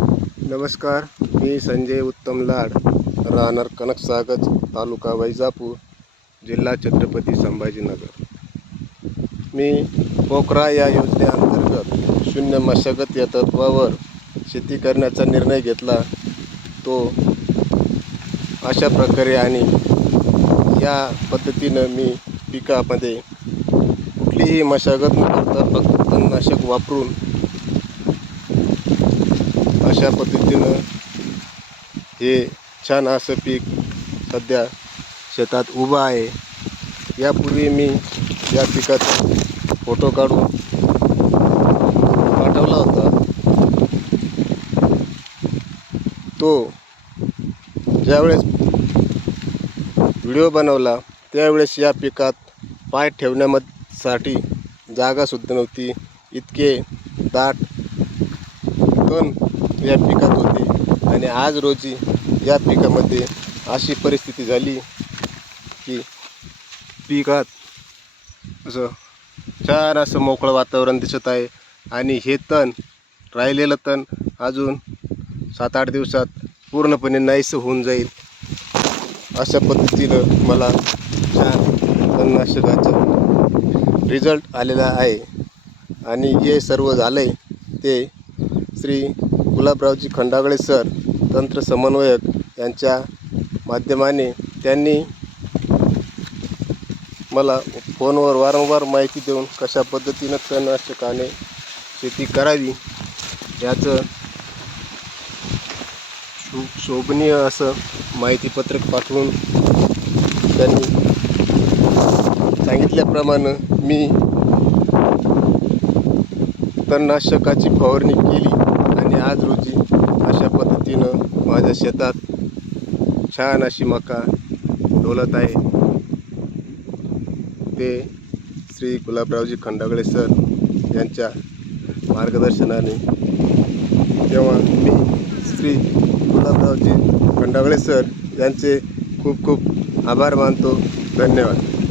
नमस्कार, मी संजय उत्तम लाड, राहणार कनकसागज, तालुका वैजापूर, जिल्हा छत्रपती संभाजीनगर. मी पोखरा या योजनेअंतर्गत शून्य मशागत या तत्त्वावर शेती करण्याचा निर्णय घेतला. तो अशा प्रकारे आणि या पद्धतीनं मी पिकामध्ये कुठलीही मशागत न करता फक्त तणनाशक वापरून अशा पद्धतीनं हे छान असं पीक सध्या शेतात उभं आहे. यापूर्वी मी या पिकाचा फोटो काढून पाठवला होता. तो ज्यावेळेस व्हिडिओ बनवला त्यावेळेस या पिकात पाय ठेवण्यासाठी जागासुद्धा नव्हती. इतके दाट तण या पिकात होते आणि आज रोजी या पिकामध्ये अशी परिस्थिती झाली की पिकात असं छान असं मोकळं वातावरण दिसत आहे आणि हे तण राहिलेलं तण अजून 7-8 दिवसात पूर्णपणे नाहीसं होऊन जाईल. अशा पद्धतीनं मला छान तणनाशकाचा रिझल्ट आलेला आहे आणि हे सर्व झालं आहे ते श्री गुलाबरावजी खंडागळे सर, तंत्र समन्वयक यांच्या माध्यमाने. त्यांनी मला फोनवर वारंवार माहिती देऊन कशा पद्धतीनं तणनाशकाने शेती करावी याचं शोभनीय असं माहितीपत्रक पाठवून त्यांनी सांगितल्याप्रमाणे मी तणनाशकाची फवारणी केली आणि आज रोजी अशा पद्धतीनं माझ्या शेतात छान अशी मका डोलत आहे. ते श्री गुलाबरावजी खंडागळे सर यांच्या मार्गदर्शनाने. तेव्हा मी श्री गुलाबरावजी खंडागळे सर यांचे खूप खूप आभार मानतो. धन्यवाद.